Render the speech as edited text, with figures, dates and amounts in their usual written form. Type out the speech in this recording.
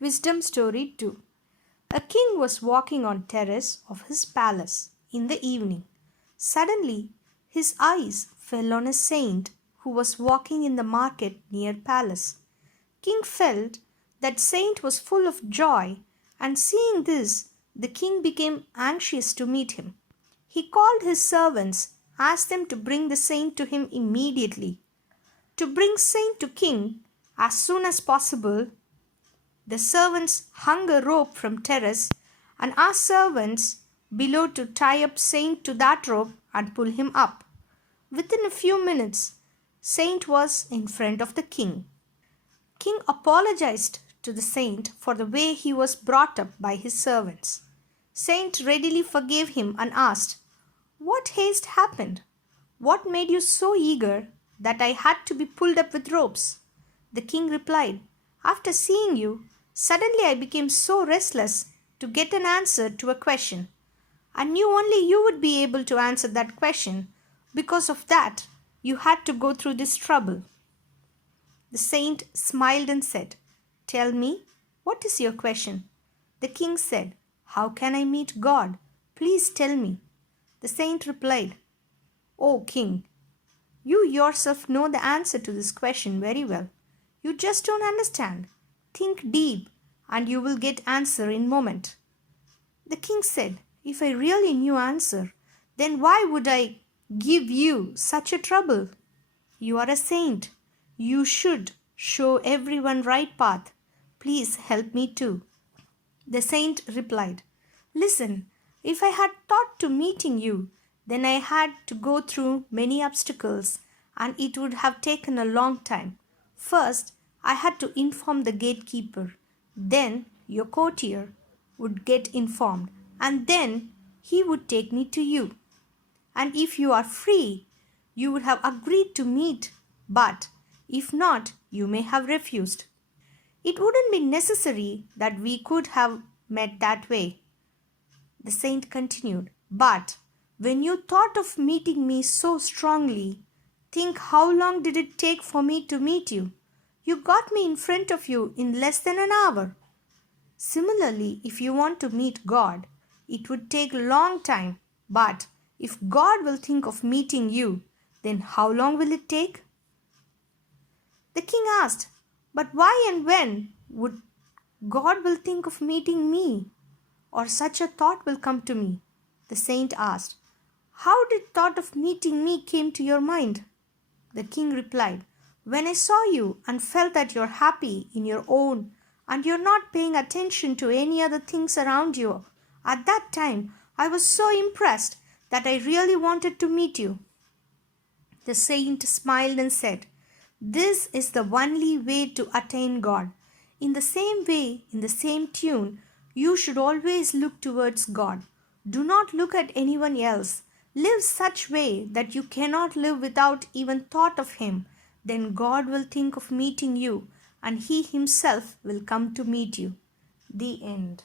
Wisdom Story 2. A king was walking on terrace of his palace in the evening. Suddenly, his eyes fell on a saint who was walking in the market near palace. King felt that saint was full of joy, and seeing this, the king became anxious to meet him. He called his servants, asked them to bring the saint to him immediately. To bring saint to king as soon as possible, the servants hung a rope from terrace and asked servants below to tie up Saint to that rope and pull him up. Within a few minutes, Saint was in front of the king. King apologized to the saint for the way he was brought up by his servants. Saint readily forgave him and asked, "What haste happened? What made you so eager that I had to be pulled up with ropes?" The king replied, "After seeing you, suddenly I became so restless to get an answer to a question. I knew only you would be able to answer that question. Because of that, you had to go through this trouble." The saint smiled and said, "Tell me, what is your question?" The king said, "How can I meet God? Please tell me." The saint replied, "O king, you yourself know the answer to this question very well. You just don't understand. Think deep and you will get answer in moment." The king said, "If I really knew answer, then why would I give you such a trouble? You are a saint. You should show everyone right path. Please help me too." The saint replied, "Listen, if I had thought to meeting you, then I had to go through many obstacles and it would have taken a long time. First, I had to inform the gatekeeper. Then your courtier would get informed and then he would take me to you. And if you are free, you would have agreed to meet, but if not, you may have refused. It wouldn't be necessary that we could have met that way." The saint continued, "But when you thought of meeting me so strongly, think how long did it take for me to meet you? You got me in front of you in less than an hour. Similarly, if you want to meet God, it would take a long time. But if God will think of meeting you, then how long will it take?" The king asked, "But why and when would God will think of meeting me, or such a thought will come to me?" The saint asked, "How did thought of meeting me came to your mind?" The king replied, "When I saw you and felt that you're happy in your own and you're not paying attention to any other things around you, at that time I was so impressed that I really wanted to meet you." The saint smiled and said, "This is the only way to attain God. In the same way, in the same tune, you should always look towards God. Do not look at anyone else. Live such way that you cannot live without even thought of Him. Then God will think of meeting you and He Himself will come to meet you." The end.